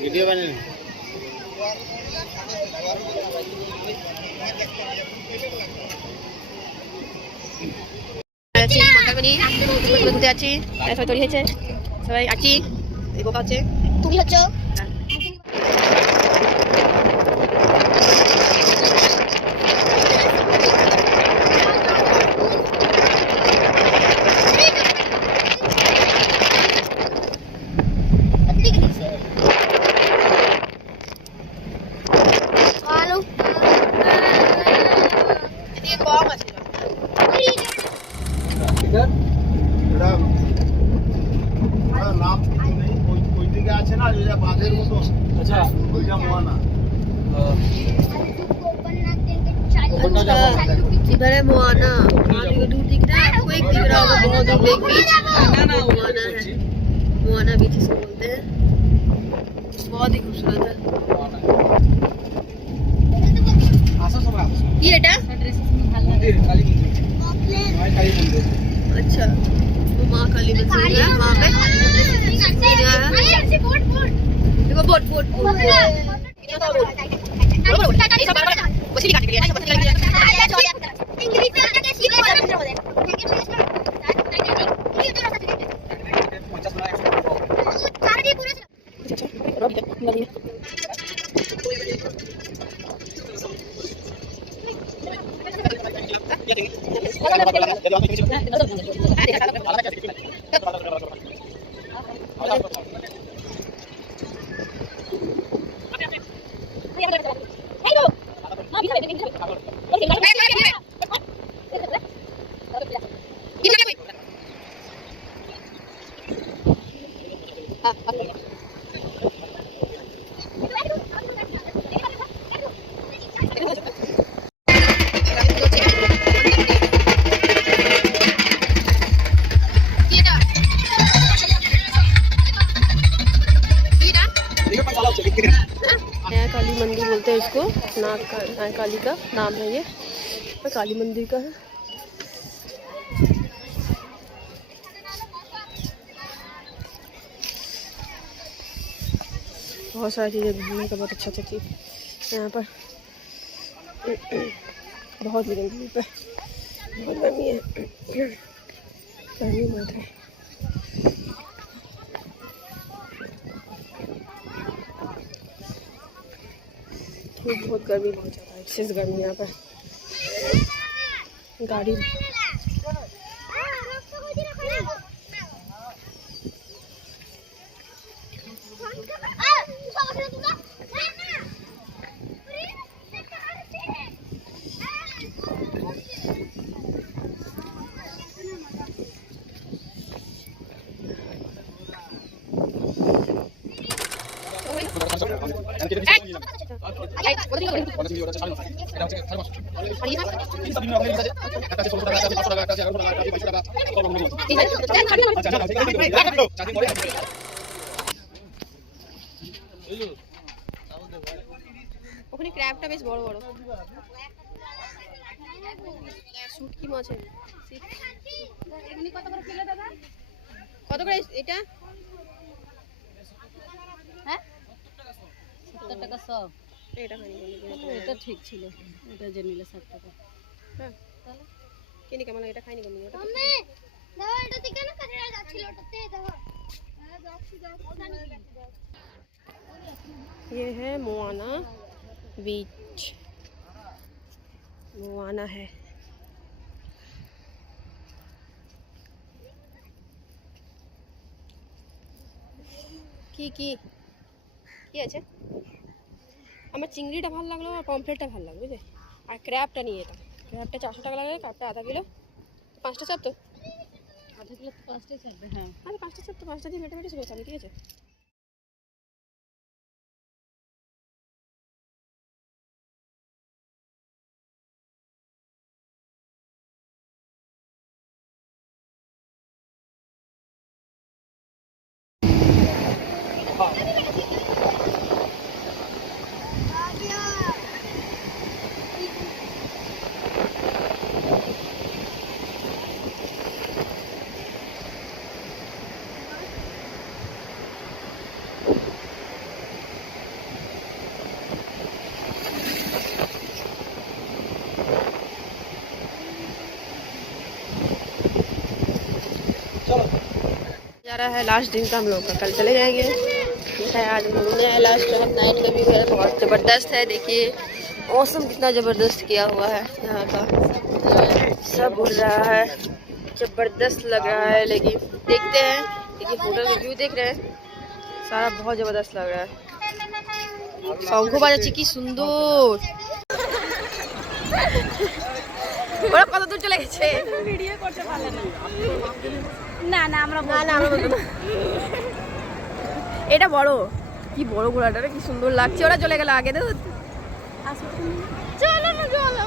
Video বানিয়ে ঘুরতে যাচ্ছি, সবাই তৈরি হয়েছে, সবাই আছি, বোকা হচ্ছে, তুমি হচ্ছ इधर है मोआना, दूर दिख रहा है आपको, एक दिख रहा होगा बहुत दूर एक बीच, मोआना है, मोआना बीच इसको बोलते हैं, बहुत ही खूबसूरत है। ये बेटा अच्छा, वो माँ काली मंदिर है वहाँ पे, देखो बोट बोट काली मंदिर बोलते हैं इसको, नाग काली का नाम है ये, काली मंदिर का है। बहुत सारी चीज़ें घूमने का बहुत अच्छा चीज़ यहाँ पर, बहुत ही धूप है, बहुत गर्मी है, गर्मी बहुत है। बहुत गर्मी, बहुत ज़्यादा एक्सेस गर्मी यहाँ पर। गाड़ी ওখানে ক্র্যাবটা বেশ বড় বড়, শুটকি মাছ কত করে কিলো দাদা? কত করে এটা? হ্যাঁ 70 টাকা 100। এটা এটা ঠিক ছিল, এটা যে নিলে 60 টাকা। হ্যাঁ তাহলে কিনে কেমন এটা খাইনি কম ওটা মম্মি দাও, এটা থেকে না কাছে যাচ্ছিল ওটাতে দেখো। ये है मोआना बीच, मोआना है। কি আছে? আমার চিংড়িটা ভালো লাগলো আর পমফ্রেটটা ভালো লাগলো, বুঝলে? আর ক্র্যাবটা নিয়ে এটা, ক্র্যাবটা 400 টাকা লাগে, ক্র্যাবটা আধা কিলো, 5টা চাপ তো, আধা কিলো তো 5টাই চাপবে। হ্যাঁ আরে 5টা চাপ তো, 5টা দিয়ে মেটামেটি শুরু করতে, ঠিক আছে? जा रहा है लास्ट दिन का हम लोग का, कल चले जाएंगे। है आज घूमने है, लास्ट नाइट का व्यू है, बहुत ज़बरदस्त है। देखिए मौसम कितना ज़बरदस्त किया हुआ है यहाँ का, सब उड़ रहा है, ज़बरदस्त लग रहा है। लेकिन देखते हैं, देखिए होटल का व्यू देख रहे हैं, सारा बहुत ज़बरदस्त लग रहा है। शंखु बाजा की सुंदर ওরা কত দূর চলে গেছে ভিডিও করতে পারলে না না আমরা বলবো এটা বড় কি বড় ঘোড়াটা রে, কি সুন্দর লাগছে। ওরা চলে গেল আগে তো, চলো না চলো